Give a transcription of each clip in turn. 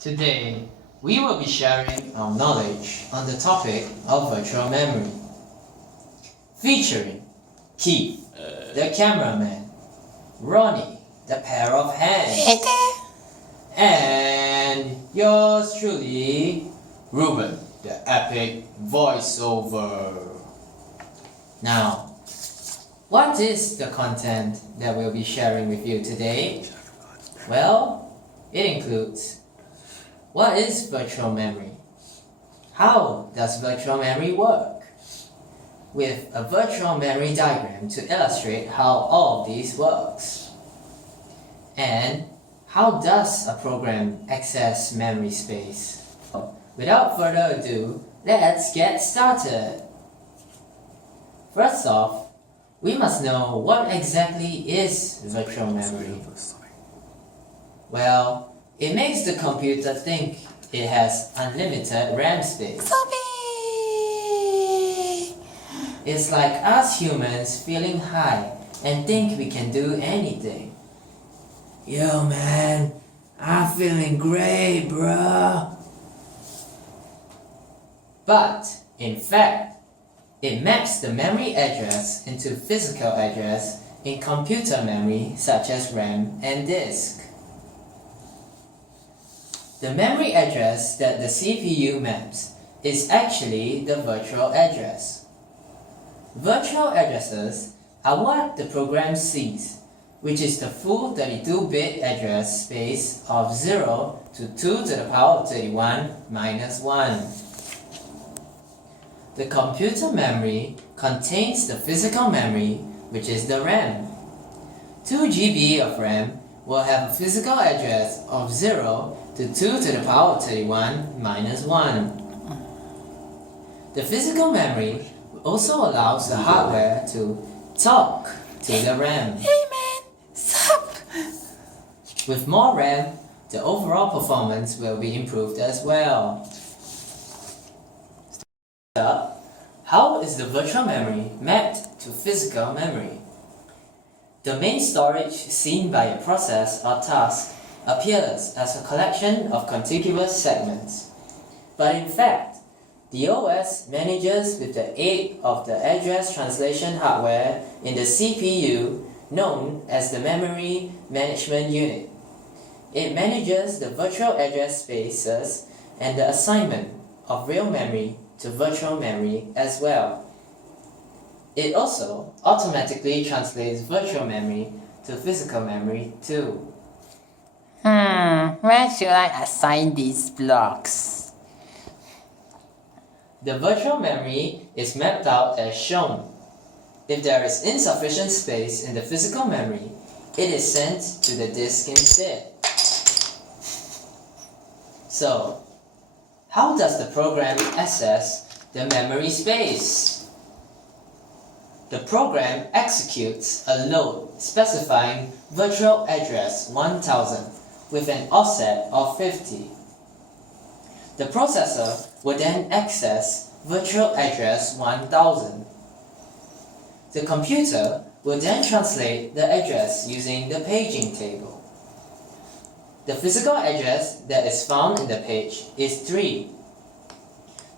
Today, we will be sharing our knowledge on the topic of virtual memory, featuring Keefe, the cameraman, Ronnie, the pair of hands, and yours truly, Reuben, the epic voiceover. Now, what is the content that we'll be sharing with you today? Well, it includes what is virtual memory? How does virtual memory work? With a virtual memory diagram to illustrate how all of these works. And how does a program access memory space? Without further ado, let's get started. First off, we must know what exactly is virtual memory. Well, it makes the computer think it has unlimited RAM space. It's like us humans feeling high and think we can do anything. Yo man, I'm feeling great, bruh. But, in fact, it maps the memory address into physical address in computer memory such as RAM and disk. The memory address that the CPU maps is actually the virtual address. Virtual addresses are what the program sees, which is the full 32-bit address space of 0 to 2 to the power of 31 minus 1. The computer memory contains the physical memory, which is the RAM. 2 GB of RAM will have a physical address of 0 to 2 to the power of 31 minus 1. The physical memory also allows the hardware to talk to the RAM. Hey man, sup? With more RAM, the overall performance will be improved as well. How is the virtual memory mapped to physical memory? The main storage seen by a process or task appears as a collection of contiguous segments. But in fact, the OS manages with the aid of the address translation hardware in the CPU known as the Memory Management Unit. It manages the virtual address spaces and the assignment of real memory to virtual memory as well. It also automatically translates virtual memory to physical memory too. Where should I assign these blocks? The virtual memory is mapped out as shown. If there is insufficient space in the physical memory, it is sent to the disk instead. So, how does the program access the memory space? The program executes a load specifying virtual address 1000 with an offset of 50. The processor will then access virtual address 1000. The computer will then translate the address using the paging table. The physical address that is found in the page is 3.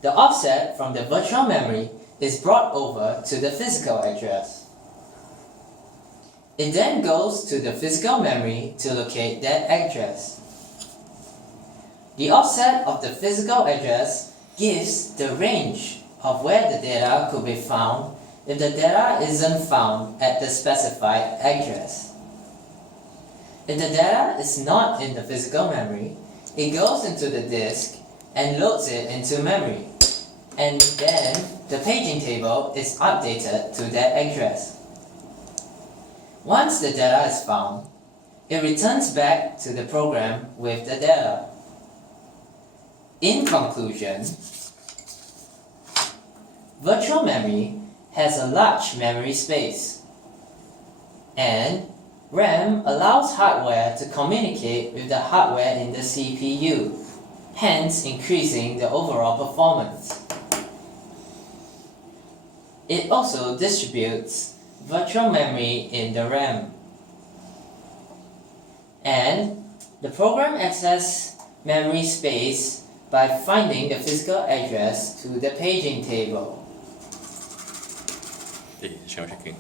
The offset from the virtual memory is brought over to the physical address. It then goes to the physical memory to locate that address. The offset of the physical address gives the range of where the data could be found if the data isn't found at the specified address. If the data is not in the physical memory, it goes into the disk and loads it into memory, and then the paging table is updated to that address. Once the data is found, it returns back to the program with the data. In conclusion, virtual memory has a large memory space, and RAM allows hardware to communicate with the hardware in the CPU, hence increasing the overall performance. It also distributes virtual memory in the RAM. And the program access memory space by finding the physical address to the paging table. Checking.